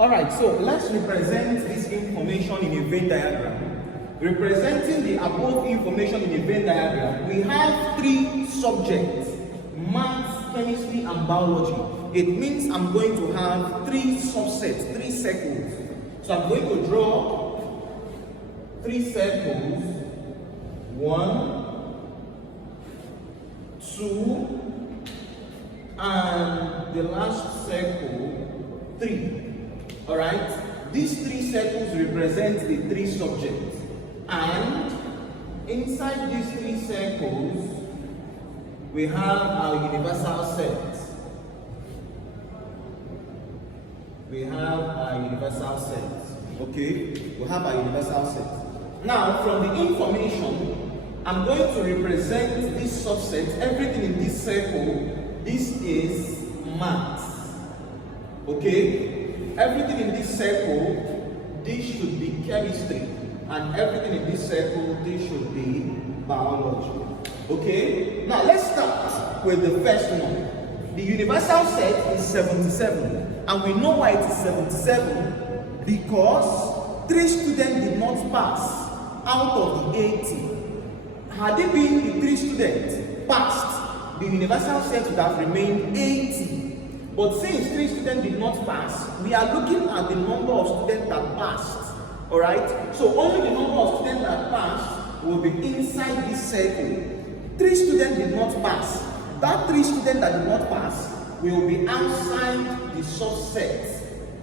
Alright, so let's represent this information in a Venn diagram. Representing the above information in a Venn diagram, we have three subjects: maths, chemistry, and biology. It means I'm going to have three subsets, three circles. So I'm going to draw three circles. 1, 2, and the last circle, 3. Alright? These three circles represent the three subjects. And inside these three circles, we have our universal set. We have our universal set. Okay? We have our universal set. Now, from the information, I'm going to represent this subset, everything in this circle. This is maths. Okay? Everything in this circle, this should be chemistry. And everything in this circle, this should be biology. Okay? Now let's start with the first one. The universal set is 77. And we know why it is 77. Because 3 students did not pass out of the 80. Had it been the 3 students passed, the universal set would have remained 80. But since 3 students did not pass, we are looking at the number of students that passed. Alright? So only the number of students that passed will be inside this circle. 3 students did not pass. That 3 students that did not pass will be outside the subset,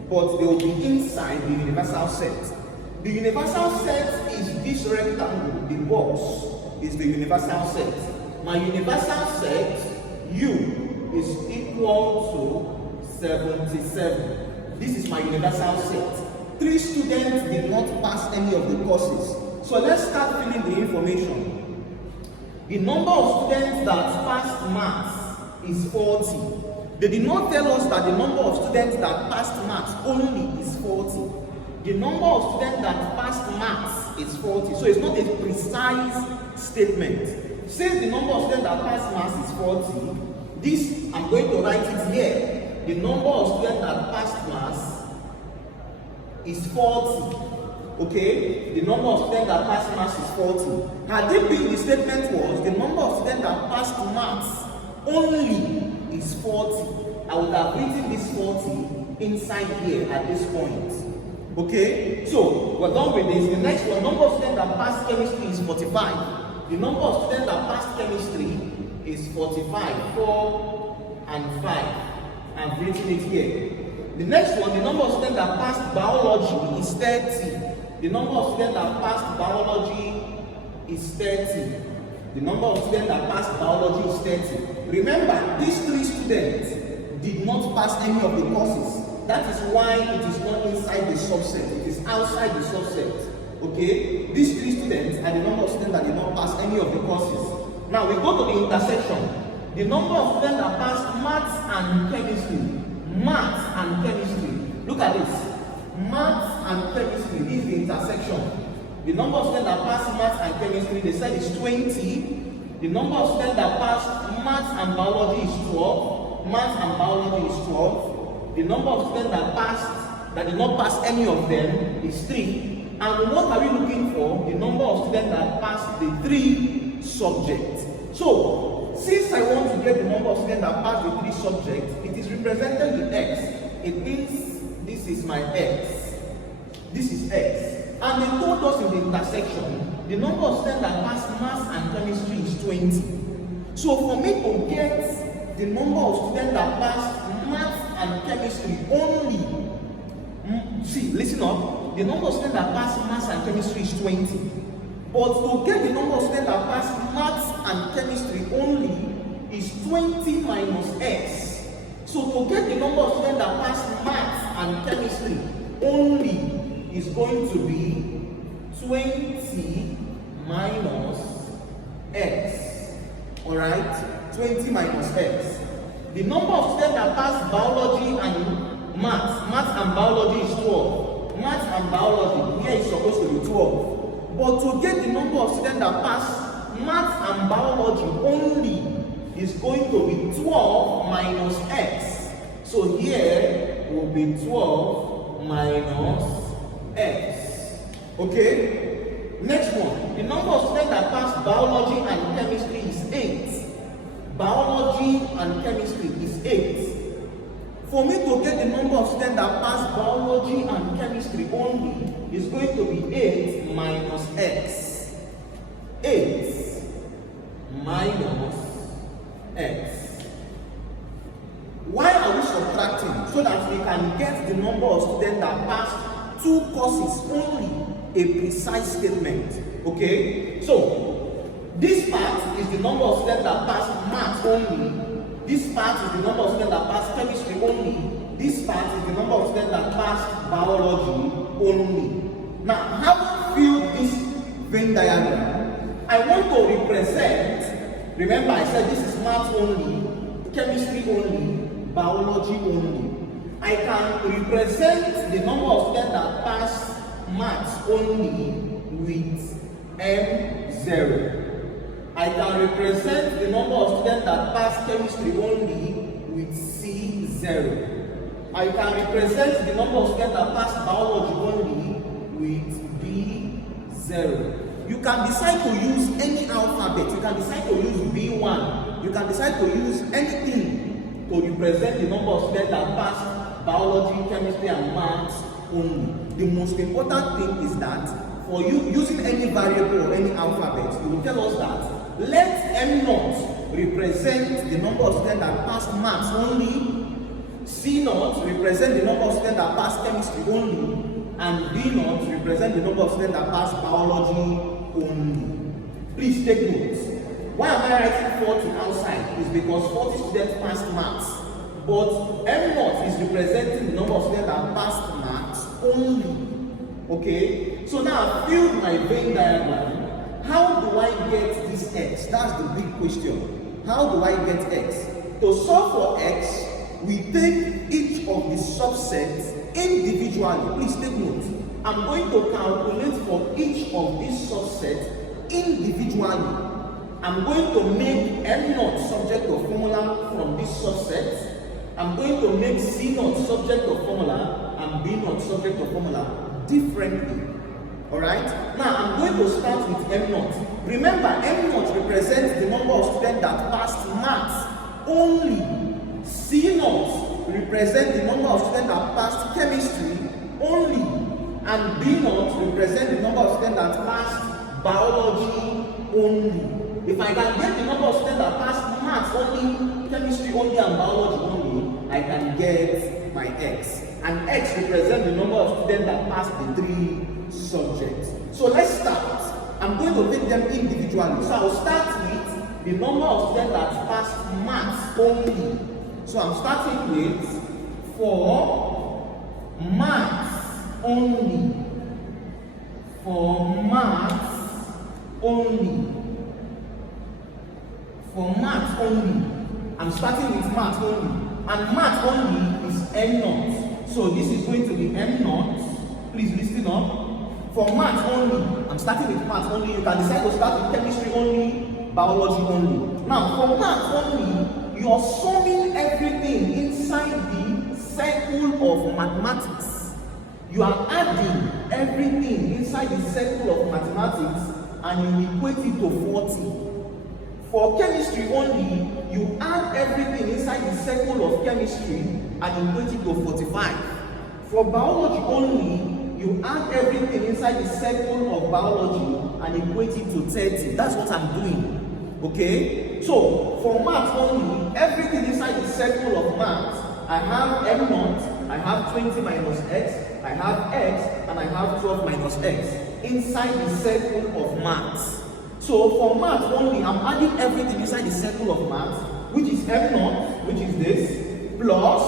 but they will be inside the universal set. The universal set is this rectangle, the box is the universal set. My universal set, U, is equal to 77. This is my universal set. 3 students did not pass any of the courses. So let's start filling the information. The number of students that passed maths is 40. They did not tell us that the number of students that passed maths only is 40. The number of students that passed maths is 40. So it's not a precise statement. Since the number of students that passed maths is 40, this, I'm going to write it here. The number of students that passed maths is 40. Okay? The number of students that passed maths is 40. Had it been the statement was the number of students that passed maths only is 40, I would have written this 40 inside here at this point. Okay? So, we're done with this. The next one, number of students that passed chemistry is 45. The number of students that passed chemistry is 45. 4 and 5. I've written it here. The next one, the number of students that passed biology is 30. The number of students that passed biology is 30. The number of students that passed biology is 30. Remember, these 3 students did not pass any of the courses. That is why it is not inside the subset. It is outside the subset. Okay? These 3 students are the number of students that did not pass any of the courses. Now we go to the intersection. The number of students that passed maths and chemistry. Maths and chemistry. Look at this. Maths and chemistry. This is the intersection. The number of students that passed maths and chemistry, they said is 20. The number of students that passed maths and biology is 12. Maths and biology is 12. The number of students that did not pass any of them is 3. And what are we looking for? The number of students that passed the 3 subjects. So, since I want to get the number of students that passed the 3 subjects, it is represented with X. It means this is my X. This is X. And they told us in the intersection, the number of students that passed maths and chemistry is 20. So for me to get the number of students that passed maths and chemistry only, see, listen up, the number of students that passed maths and chemistry is 20. But to get the number of students that passed maths and chemistry only is 20 minus X. So to get the number of students that passed maths and chemistry only is going to be 20 minus X. Alright? 20 minus X. The number of students that passed biology and maths and biology is 12. Maths and biology, here is supposed to be 12. But to get the number of students that pass maths and biology only is going to be 12 minus X. So here will be 12 minus x. Okay? Next one. The number of students that passed biology and chemistry is 8. Biology and chemistry is 8. For me to get the number of students that pass biology and chemistry only is going to be 8 minus x. 8 minus x. Why are we subtracting? So that we can get the number of students that pass 2 courses only, a precise statement. Okay? So, this part is the number of students that pass math only. This part is the number of students that pass chemistry only. This part is the number of students that pass biology only. Now, having filled this Venn diagram, I want to represent, remember I said this is math only, chemistry only, biology only. I can represent the number of students that pass maths only with M0. I can represent the number of students that pass chemistry only with C0. I can represent the number of students that pass biology only with B0. You can decide to use any alphabet. You can decide to use B1. You can decide to use anything to represent the number of students that pass biology, chemistry, and maths only. The most important thing is that for you using any variable or any alphabet, you will tell us that let M0 represent the number of students that pass maths only, C0 represent the number of students that pass chemistry only, and B0 represent the number of students that pass biology only. Please take notes. Why am I writing 40 outside? Is because 40 students passed maths, but M0 is representing the number of students that passed maths only. Okay? So now I've filled my Venn diagram. How do I get this x? That's the big question. How do I get x? To solve for x, we take each of the subsets individually. Please take note. I'm going to calculate for each of these subsets individually. I'm going to make M0 subject of formula from this subset. I'm going to make C0 subject of formula and B0 subject of formula differently. Alright? Now I'm going to start with M0. Remember, M0 represents the number of students that passed maths only. C0 represents the number of students that passed chemistry only. And B0 represents the number of students that passed biology only. If I can get the number of students that passed maths only, chemistry only, and biology only, I can get my x. And x represents the number of students that passed the 3 subjects. So let's start. I'm going to take them individually. So I'll start with the number of students that passed maths only. So I'm starting with for maths only. For maths only. For maths only. I'm starting with maths only. And maths only is M0. So this is going to be M0. Please listen up. For maths only, I'm starting with maths only. You can decide to start with chemistry only, biology only. Now, for maths only, you are summing everything inside the circle of mathematics. You are adding everything inside the circle of mathematics and you equate it to 40. For chemistry only, you add everything inside the circle of chemistry and equate it to 45. For biology only, you add everything inside the circle of biology and equate it to 30. That's what I'm doing. Okay? So, for maths only, everything inside the circle of maths, I have M0, I have 20 minus x, I have x, and I have 12 minus x inside the circle of maths. So, for maths only, I'm adding everything inside the circle of maths, which is M0, which is this, plus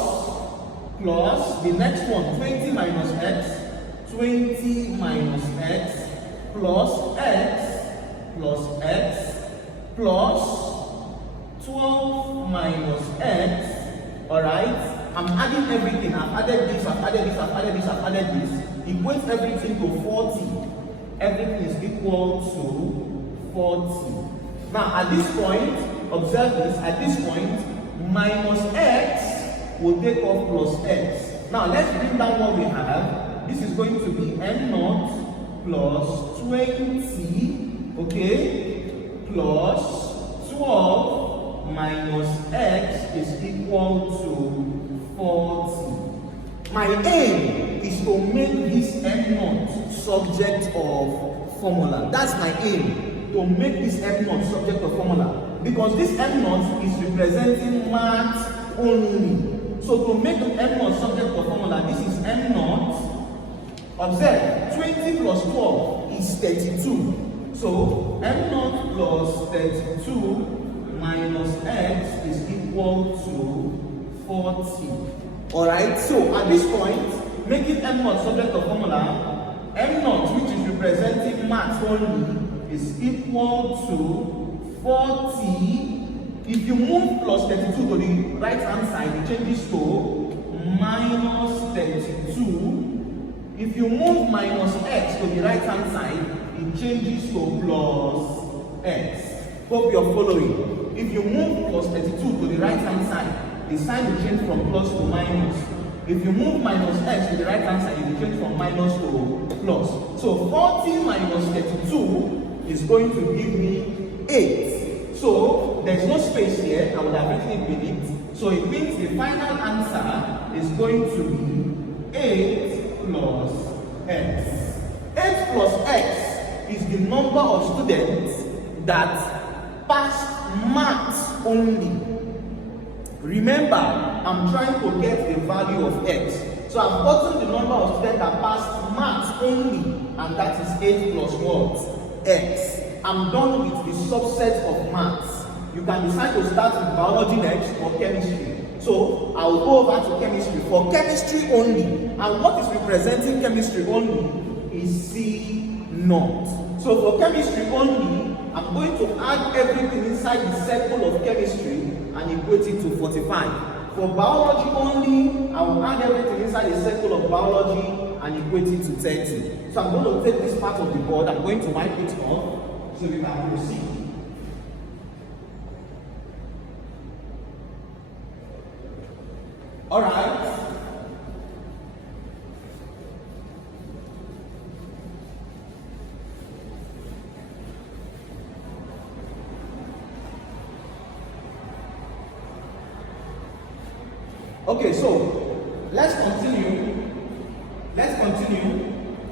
the next one, 20 minus x, 20 minus x plus x plus 12 minus x. Alright? I'm adding everything. I've added this, I've added this, I've added this, I've added this. Equate everything to 40. Everything is equal to 40. Now at this point, observe this, at this point, minus x will take off plus x. Now let's bring down what we have. This is going to be m0 plus 20, okay, plus 12 minus x is equal to 40. My aim is to make this m0 subject of formula. That's my aim, to make this m0 subject of formula. Because this m0 is representing math only. So to make the m0 subject of formula, this is m0. Observe, 20 plus 12 is 32. So m0 plus 32 minus x is equal to 40. Alright, so at this point, making m0 subject of formula, m0, which is representing math only, is equal to 40. If you move plus 32 to the right hand side, it changes to minus 32. If you move minus x to the right hand side, it changes to plus x. Hope you're following. If you move plus 32 to the right hand side, the sign will change from plus to minus. If you move minus x to the right hand side, it will change from minus to plus. So 40 minus 32 is going to give me 8. So there's no space here. I would have written it with it. So it means the final answer is going to be 8 plus x. 8 plus x is the number of students that passed maths only. Remember, I'm trying to get the value of x. So I've gotten the number of students that passed maths only, and that is 8 plus what? X. I'm done with the subset of maths. You can decide to start with biology next or chemistry. So I'll go over to chemistry. For chemistry only, and what is representing chemistry only is C0. So for chemistry only, I'm going to add everything inside the circle of chemistry and equate it to 45. For biology only, I will add everything inside the circle of biology and equate it to 30. So I'm going to take this part of the board, I'm going to wipe it off so we can proceed. Alright. Okay, so let's continue.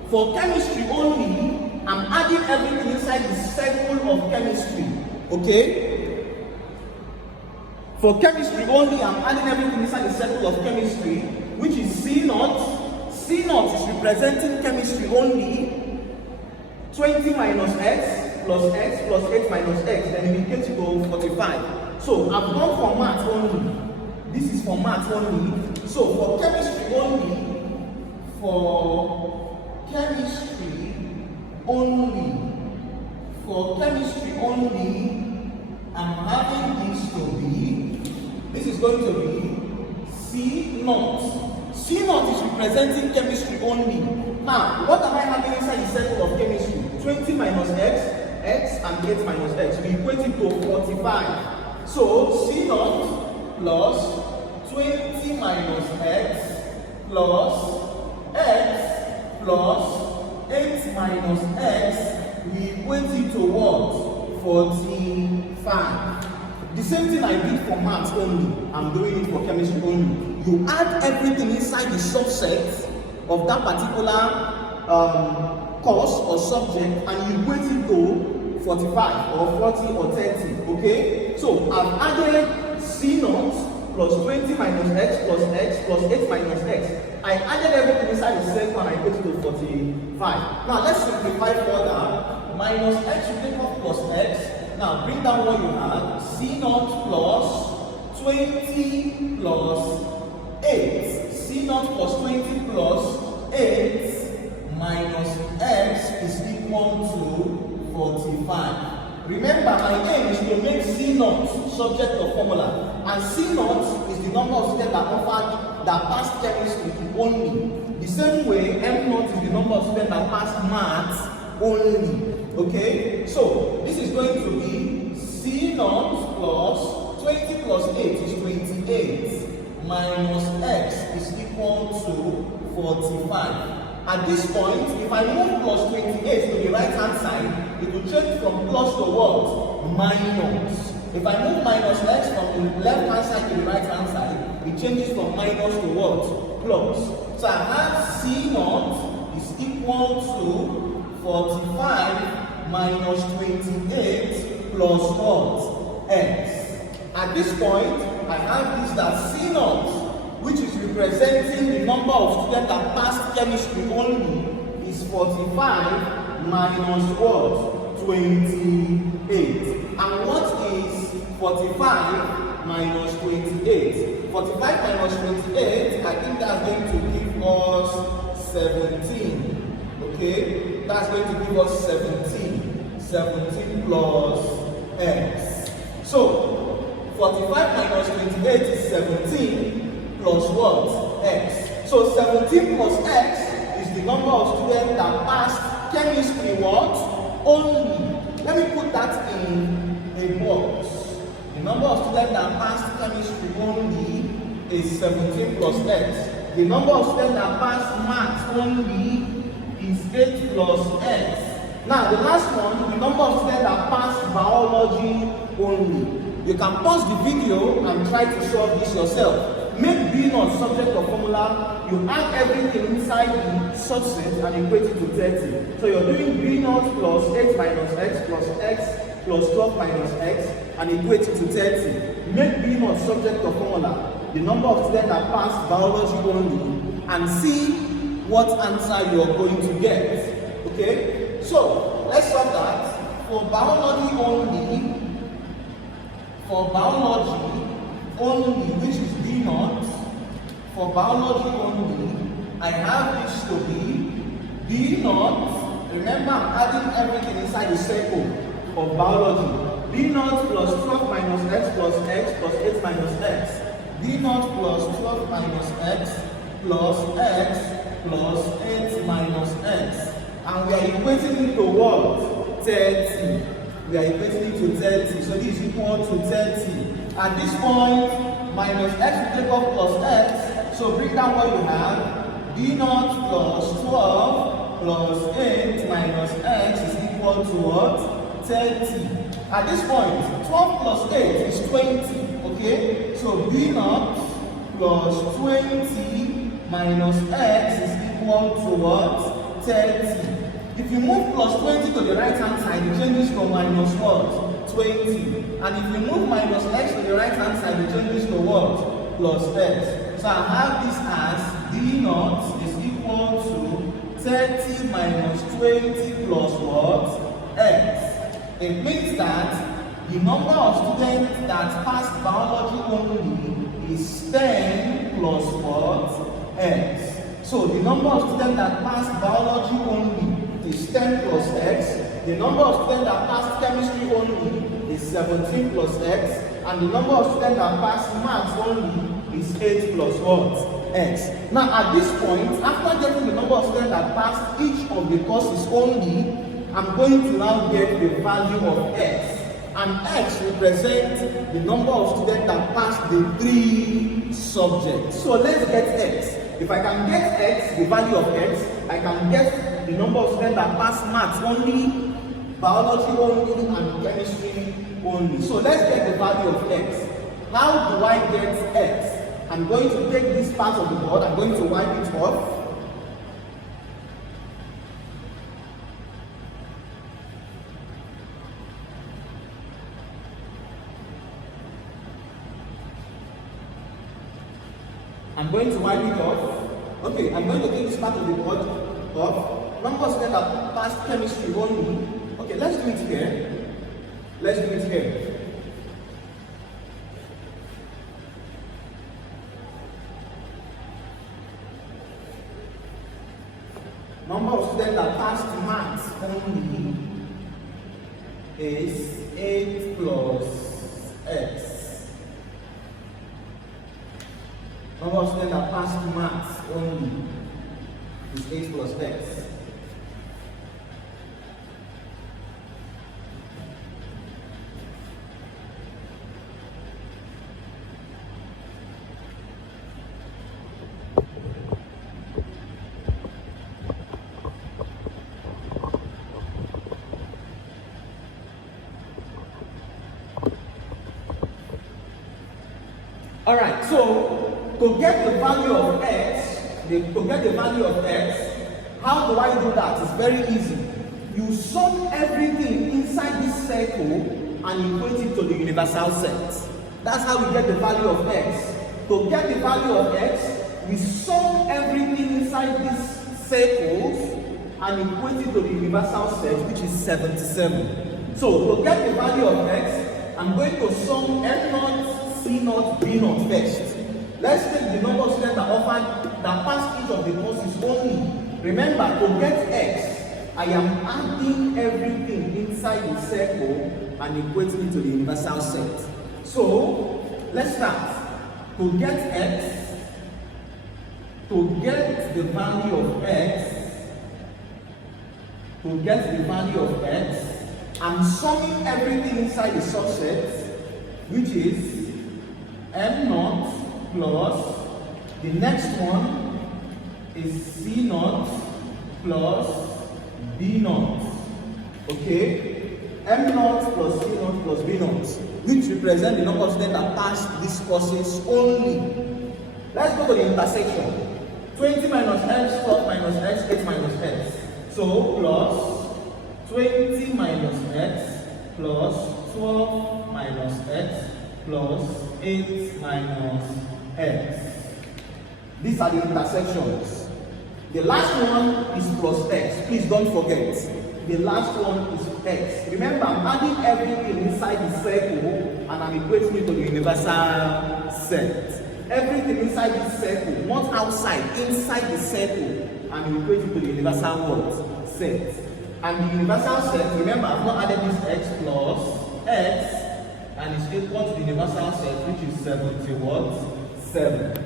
For chemistry only, I'm adding everything inside the circle of chemistry. Okay? For chemistry only, I'm adding everything inside the circle of chemistry, which is C0. C0 is representing chemistry only. 20 minus x plus 8 minus x, then it gets to 45. So I've gone for math only. This is for math only. So for chemistry only, I'm having this is going to be C0. C0 is representing chemistry only. Now, what am I having inside the circle of chemistry? 20 minus x, and 8 minus x. We equate it to 45. So C0 plus 20 minus x plus x plus 8 minus x, we equate it to what? 45. The same thing I did for maths only, I'm doing it for chemistry only. You add everything inside the subset of that particular course or subject and you equate it to 45 or 40 or 30. Okay? So I've added C0 plus 20 minus x plus 8 minus x. I added everything inside the circle and I equate it to 45. Now let's simplify further. Minus x will take off plus x. Now bring down what you have. C0 plus 20 plus 8. C0 plus 20 plus 8 minus x is equal to 45. Remember, my aim is to make C0 subject of formula. And C0 is the number of students that passed chemistry only. The same way, M0 is the number of students that passed maths only. Okay? So, this is going to be C0 plus 20 plus 8 is 28 minus x is equal to 45. At this point, if I move plus 28 to the right hand side, it will change from plus to what? Minus. If I move minus x from the left hand side to the right hand side, it changes from minus to what? Plus. So I have C naught is equal to 45 minus 28 plus what? X. At this point, I have this as C naught, which is representing the number of students that passed chemistry only, is 45 minus what? 28. And what is 45 minus 28? 45 minus 28, I think that's going to give us 17. Okay? That's going to give us 17. 17 plus x. So, 45 minus 28 is 17 plus what? X. So 17 plus x is the number of students that passed chemistry what? Only. Let me put that in a box. The number of students that passed chemistry only is 17 plus x. The number of students that passed maths only is 8 plus x. Now the last one, the number of students that passed biology only. You can pause the video and try to solve this yourself. Make B naught subject of formula. You add everything inside the subset and equate it to 30. So you're doing B naught plus 8 minus x plus 12 minus x and equate it to 30. Make B naught subject of formula. The number of students that passed biology only and see what answer you're going to get. Okay? So let's solve that. For biology only, which is B naught, for biology only, I have this to be B naught. Remember, I'm adding everything inside the circle of biology. B naught plus 12 minus x plus 8 minus x. B naught plus 12 minus x plus 8 minus x. And we are equating it to what? 30. We are equating it to 30. So this is equal to 30. At this point, minus x will take off plus x. So bring down what you have. B naught plus 12 plus 8 minus x is equal to what? 30. At this point, 12 plus 8 is 20. Okay? So B naught plus 20 minus x is equal to what? 30. If you move plus 20 to the right hand side, it changes from minus what? 20. And if you move minus x to the right hand side, it changes to what? Plus x. So I have this as B naught is equal to 30 minus 20 plus what? X. It means that the number of students that passed biology only is 10 plus what? X. So the number of students that passed biology only is 10 plus x. The number of students that passed chemistry only is 17 plus x. And the number of students that passed maths only is 8 plus what? X. Now at this point, after getting the number of students that passed each of the courses only, I'm going to now get the value of x. And x represents the number of students that passed the 3 subjects. So let's get x. If I can get x, the value of x, I can get the number of students that pass maths only, biology only, and chemistry only. So let's get the value of x. How do I get x? I'm going to take this part of the board, I'm going to wipe it off. I'm going to wipe it off. Okay, I'm going to take this part of the board off. Number of students that passed chemistry only. Okay, let's do it here. Let's do it here. Number of students that passed maths only is 8 plus x. Number of students that passed maths only is 8 plus x. So to get the value of x, how do I do that? It's very easy. You sum everything inside this circle and equate it to the universal set. That's how we get the value of x. To get the value of x, we sum everything inside these circles and equate it to the universal set, which is 77. So to get the value of x, I'm going to sum M0, C0, B0 first. Let's take the number of students that passed each of the courses only. Remember, to get x, I am adding everything inside the circle and equating it to the universal set. So let's start. To get x, to get the value of x, I'm summing everything inside the subset, which is M0 plus, the next one is C0 plus B0. Okay? M0 plus C0 plus B0, which represent the number of students that passed these courses only. Let's go to the intersection. 20 minus x, 12 minus x, 8 minus x. So plus 20 minus x plus 12 minus x plus 8 minus x. These are the intersections. The last one is plus x. Please don't forget. The last one is x. Remember, I'm adding everything inside the circle and I'm equating it to the universal set. Everything inside the circle, not outside, inside the circle, and equate it to the universal what? Set. And the universal set, remember, I've not added this x plus x, and it's equal to the universal set, which is 7.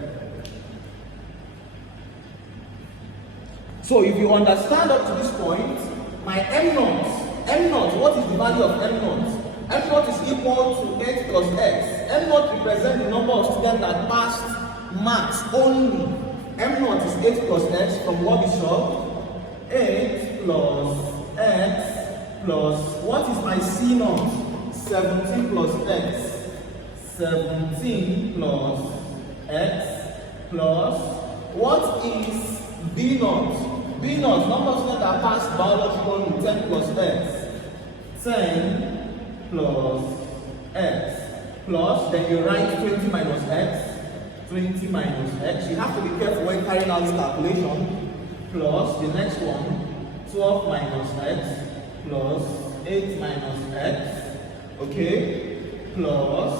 So if you understand up to this point, my M0, what is the value of M0? M0 is equal to 8 plus x. M0 represents the number of students that passed maths only. M0 is 8 plus x from what we saw. 8 plus x plus, what is my C0? 17 plus x. 17 plus x plus, what is B0? B0, number of students that passed biology only, 10 plus x. 10 plus x plus, then you write 20 minus x. 20 minus x. You have to be careful when carrying out this calculation. Plus the next one, 12 minus x plus 8 minus x. Okay? Plus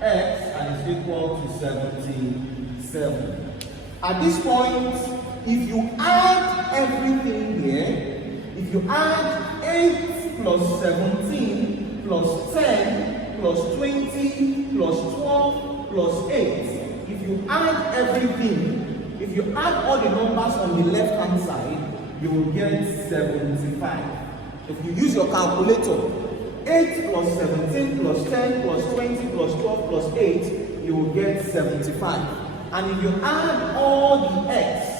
x, and it's equal to 77. At this point, if you add everything here, if you add 8 plus 17 plus 10 plus 20 plus 12 plus 8, if you add everything, if you add all the numbers on the left hand side, you will get 75. If you use your calculator, 8 plus 17 plus 10 plus 20 plus 12 plus 8, you will get 75. And if you add all the x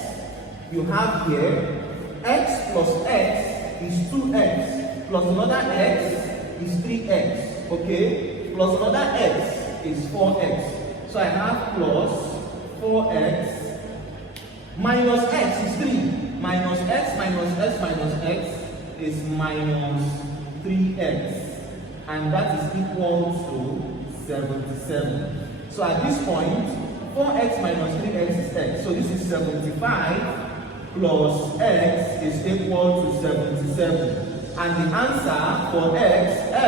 you have here, x plus x is 2x, plus another x is 3x, okay? Plus another x is 4x. So I have plus 4x minus x is 3. Minus x minus x minus x is minus 3x. And that is equal to 77. So at this point, 4x minus 3x is x. So this is 75 plus x is equal to 77. And the answer for x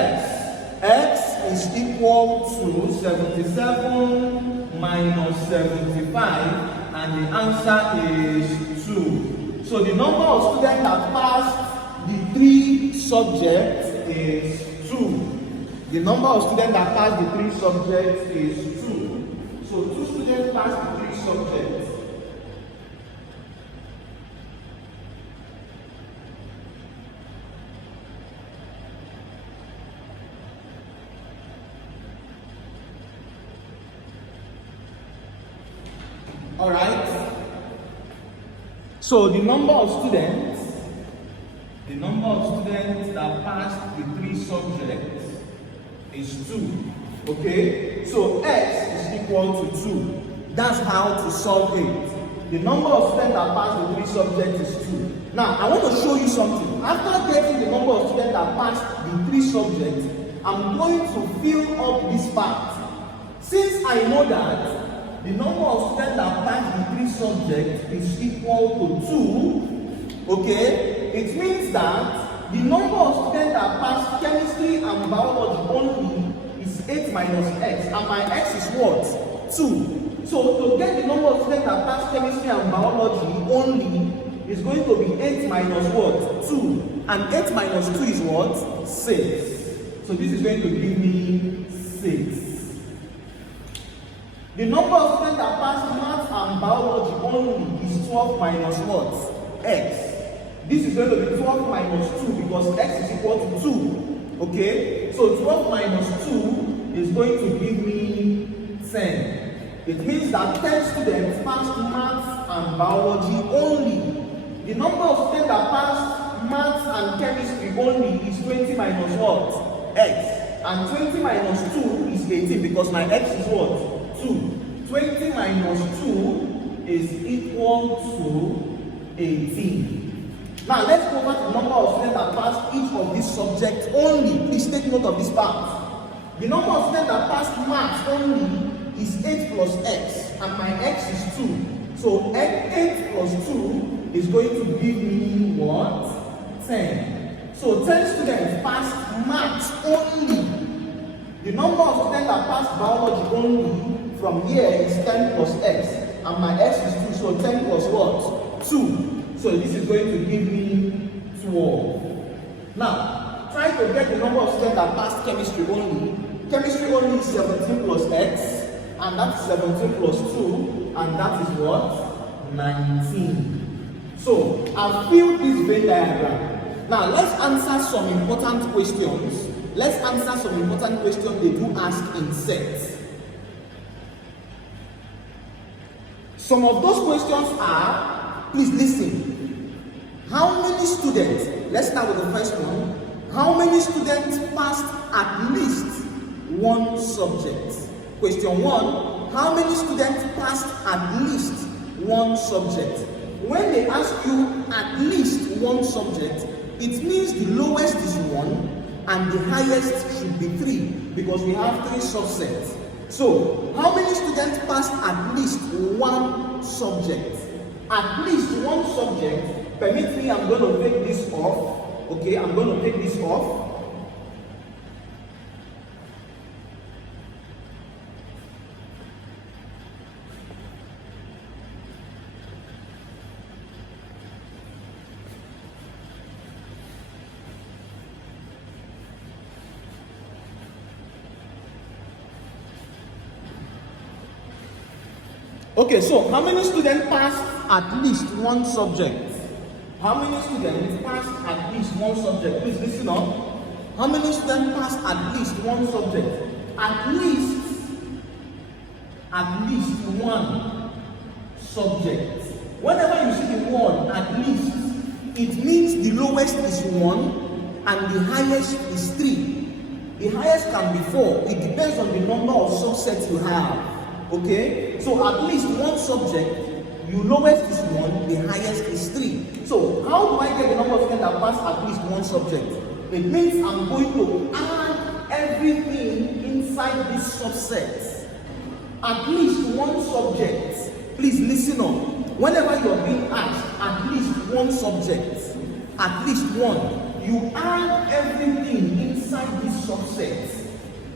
is equal to 77 minus 75, and the answer is 2. So the number of students that passed the 3 subjects is 2. The number of students that passed the 3 subjects is 2. So 2 students passed the 3 subjects. All right. So the number of students that passed the 3 subjects is 2. Okay. So x is is equal to 2. That's how to solve it. The number of students that passed the 3 subjects is 2. Now, I want to show you something. After getting the number of students that passed the 3 subjects, I'm going to fill up this part. Since I know that the number of students that passed the 3 subjects is equal to 2, okay, it means that the number of students that passed chemistry and biology only is 8 minus x, and my x is what? 2. So to get the number of students that passed chemistry and biology only is going to be 8 minus what? 2. And 8 minus 2 is what? 6. So this is going to give me 6. The number of students that passed math and biology only is 12 minus what? X. This is going to be 12 minus 2 because x is equal to 2. Okay? So 12 minus 2 is going to give me 10. It means that 10 students passed math and biology only. The number of students that passed math and chemistry only is 20 minus what? X. And 20 minus 2 is 18 because my x is what? 2. 20 minus 2 is equal to 18. Now let's go back to the number of students that passed each of these subjects only. Please take note of this part. The number of students that passed math only is 8 plus x, and my x is 2. So 8 plus 2 is going to give me what? 10. So 10 students passed math only. The number of students that passed biology only from here is 10 plus x, and my x is 2. So 10 plus what? 2. So this is going to give me 12. Now, try to get the number of students that passed chemistry only. Chemistry only is 17 plus x, and that's 17 plus 2, and that is what? 19. So, I've filled this Venn diagram. Now, let's answer some important questions. Let's answer some important questions they do ask in sets. Some of those questions are, please listen. How many students, let's start with the first one. How many students passed at least one subject? Question 1, how many students passed at least one subject? When they ask you at least one subject, it means the lowest is 1 and the highest should be 3 because we have 3 subsets. So, how many students passed at least one subject? At least one subject. Permit me, I'm going to take this off. Okay, I'm going to take this off. Okay, so how many students passed at least one subject? How many students passed at least one subject? Please listen up. How many students passed at least one subject? At least one subject. Whenever you see the word at least, it means the lowest is 1 and the highest is 3. The highest can be 4. It depends on the number of subsets you have. Okay, so at least one subject, your lowest is 1, the highest is 3. So how do I get the number of students that pass at least one subject? It means I'm going to add everything inside this subset. At least one subject. Please listen up. Whenever you are being asked at least one subject, at least one, you add everything inside this subset.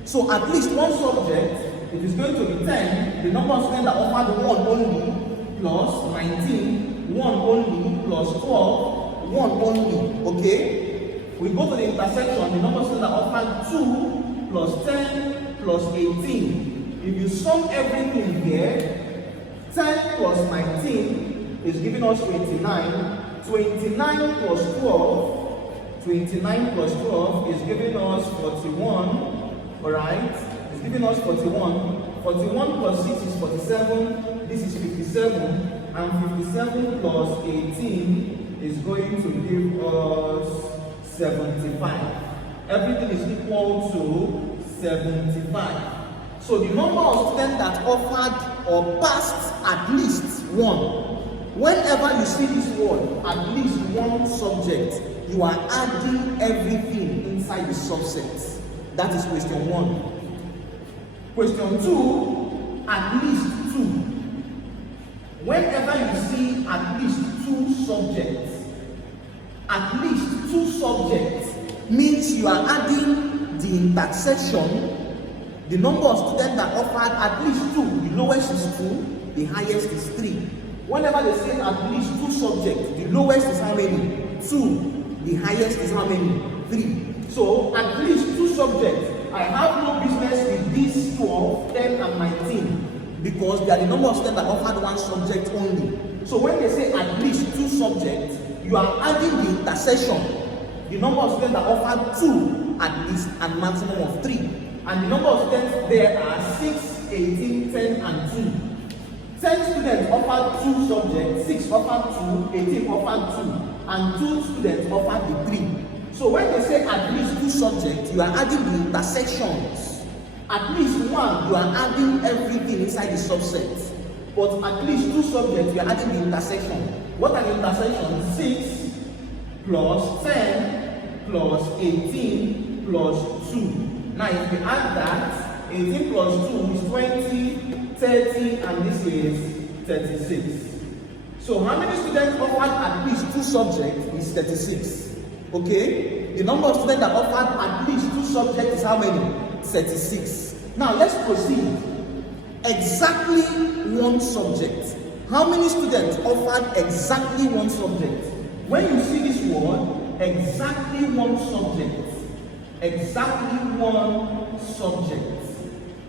So at least one subject, it is going to be 10, the number of students that offered 1 only, plus 19, 1 only, plus 12, 1 only, okay? We go to the intersection, the number of students that offered 2, plus 10, plus 18. If you sum everything here, 10 plus 19 is giving us 29, 29 plus 12, 29 plus 12 is giving us 41, alright? Giving us 41. 41 plus 6 is 47. This is 57. And 57 plus 18 is going to give us 75. Everything is equal to 75. So the number of students that offered or passed at least one. Whenever you see this word, at least one subject, you are adding everything inside the subset. That is question 1. Question 2, at least 2. Whenever you see at least 2 subjects, at least 2 subjects means you are adding the intersection. The number of students that offered at least 2, the lowest is 2, the highest is 3. Whenever they say at least 2 subjects, the lowest is how many? 2. The highest is how many? 3. So at least 2 subjects. I have no business with these 12, 10 and 19 because they are the number of students that offered 1 subject only. So when they say at least 2 subjects, you are adding the intersection. The number of students that offered 2 at least and maximum of 3. And the number of students there are 6, 18, 10 and 2. 10 students offered 2 subjects, 6 offered 2, 18 offered 2, and 2 students offered the 3. So when they say at least 2 subjects, you are adding the intersections. At least 1, you are adding everything inside the subset. But at least 2 subjects, you are adding the intersection. What are the intersections? 6 plus 10 plus 18 plus 2. Now if you add that, 18 plus 2 is 20, 30, and this is 36. So how many students offered at least 2 subjects is 36. Okay? The number of students that offered at least 2 subjects is how many? 36. Now let's proceed. Exactly 1 subject. How many students offered exactly 1 subject? When you see this word, exactly 1 subject. Exactly 1 subject.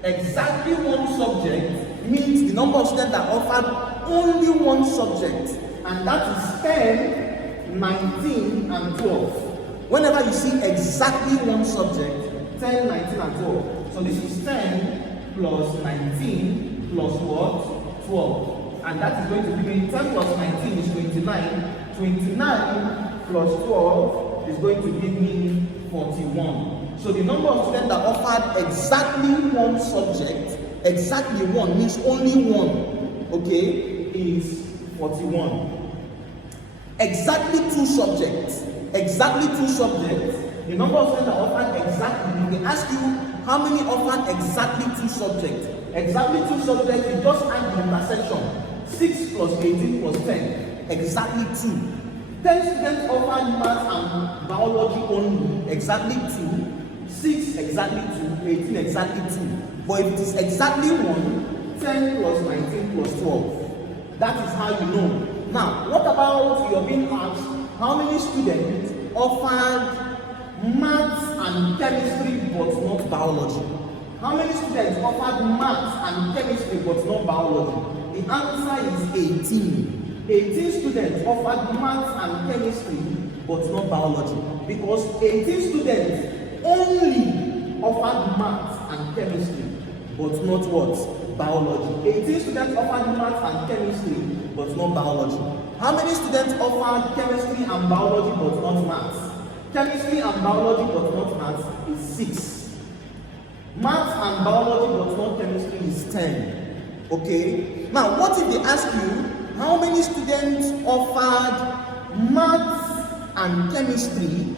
Exactly 1 subject means the number of students that offered only 1 subject, and that is 10, 19, and 12. Whenever you see exactly 1 subject, 10, 19, and 12. So this is 10 plus 19 plus what? 12. And that is going to be 10 plus 19 is 29. 29 plus 12 is going to give me 41. So the number of students that offered exactly 1 subject, exactly 1 means only 1, okay, is 41. Exactly 2 subjects, exactly 2 subjects. The number of students that offered exactly, they ask you how many offered exactly 2 subjects. Exactly 2 subjects, you just add the intersection. 6 plus 18 plus 10, exactly 2. 10 students offered math and biology only, exactly 2. 6 exactly 2, 18 exactly 2. But if it is exactly 1, 10 plus 19 plus 12. That is how you know. Now, what about you are being asked how many students offered maths and chemistry but not biology? How many students offered maths and chemistry but not biology? The answer is 18. 18 students offered maths and chemistry but not biology. Because 18 students only offered maths and chemistry but not what? Biology. 18 students offered maths and chemistry but not biology. How many students offered chemistry and biology but not maths? Chemistry and biology but not maths is 6. Maths and biology but not chemistry is 10. Okay? Now, what if they ask you how many students offered maths and chemistry